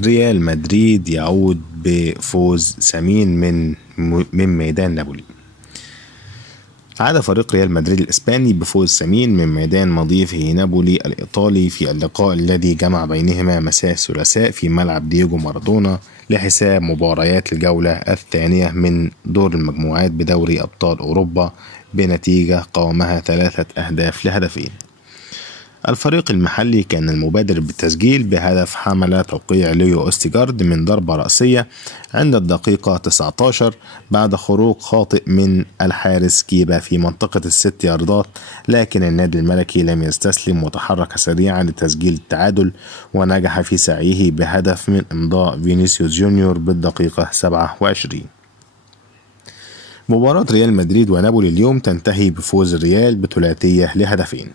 ريال مدريد يعود بفوز ثمين من ميدان نابولي. عاد فريق ريال مدريد الإسباني بفوز ثمين من ميدان مضيفه نابولي الإيطالي في اللقاء الذي جمع بينهما مساء الثلاثاء في ملعب دييغو مارادونا لحساب مباريات الجولة الثانية من دور المجموعات بدوري أبطال أوروبا بنتيجة قاومها 3 أهداف لهدفين. الفريق المحلي كان المبادر بالتسجيل بهدف حمل توقيع ليو أستيجارد من ضربة رأسية عند الدقيقة 19 بعد خروج خاطئ من الحارس كيبا في منطقة ال6 ياردات، لكن النادي الملكي لم يستسلم وتحرك سريعا لتسجيل التعادل ونجح في سعيه بهدف من إمضاء فينيسيوس جونيور بالدقيقة 27. مباراة ريال مدريد ونابولي اليوم تنتهي بفوز الريال بثلاثية لهدفين،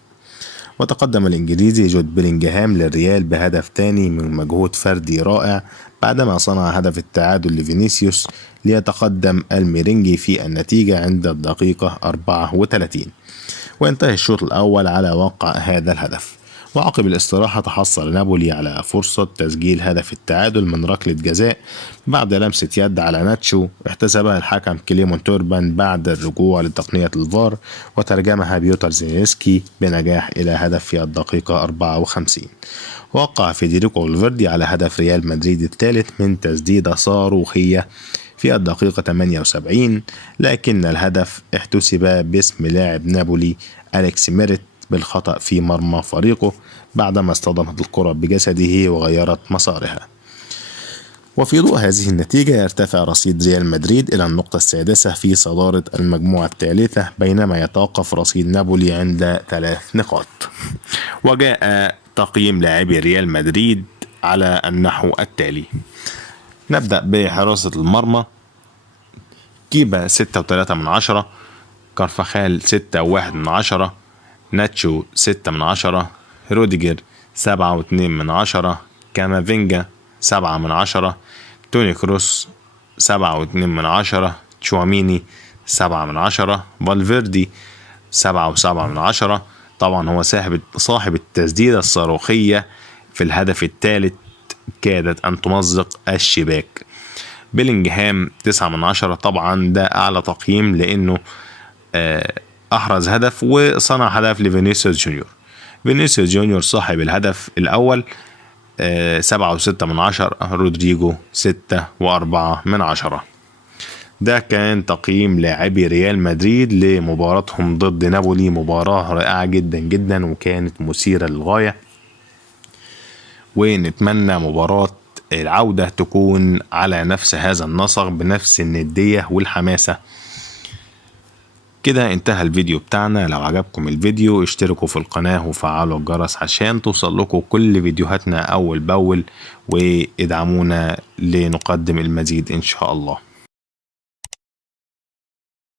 وتقدم الإنجليزي جود بيلينجهام للريال بهدف تاني من مجهود فردي رائع بعدما صنع هدف التعادل لفينيسيوس ليتقدم الميرينجي في النتيجة عند الدقيقة 34، وانتهى الشوط الأول على وقع هذا الهدف. وعقب الاستراحة تحصل نابولي على فرصة تسجيل هدف التعادل من ركلة جزاء بعد لمسة يد على ناتشو احتسبها الحكم كليمون توربان بعد الرجوع لتقنية الفار، وترجمها بيوتر زينسكي بنجاح إلى هدف في الدقيقة 54. وقع فيديريكو فالفيردي على هدف ريال مدريد الثالث من تسديدة صاروخية في الدقيقة 78، لكن الهدف احتسب باسم لاعب نابولي أليكس ميريت بالخطأ في مرمى فريقه بعدما اصطدمت الكرة بجسده وغيرت مسارها. وفي ضوء هذه النتيجة يرتفع رصيد ريال مدريد إلى النقطة السادسة في صدارة المجموعة الثالثة، بينما يتوقف رصيد نابولي عند 3 نقاط. وجاء تقييم لاعبي ريال مدريد على النحو التالي: نبدأ بحراسة المرمى: كيبا 6.3، كارفاخال 6.1، ناتشو 6، روديجر 7.2، كامافينجا 7، توني كروس 7.2، تشواميني 7، فالفيردي 7.7. طبعا هو صاحب التسديدة الصاروخية في الهدف الثالث كادت أن تمزق الشباك. بيلينجهام 9، طبعا ده أعلى تقييم لأنه أحرز هدف وصنع هدف لفينيسيوس جونيور. فينيسيوس جونيور صاحب الهدف الأول 7.6، رودريجو 6.4. ده كان تقييم لاعبي ريال مدريد لمباراتهم ضد نابولي. مباراة رائعة جدا جدا وكانت مثيرة للغاية، ونتمنى مباراة العودة تكون على نفس هذا النسق بنفس الندية والحماسة. كده انتهى الفيديو بتاعنا. لو عجبكم الفيديو اشتركوا في القناة وفعلوا الجرس عشان توصل لكم كل فيديوهاتنا أول بأول، وادعمونا لنقدم المزيد إن شاء الله.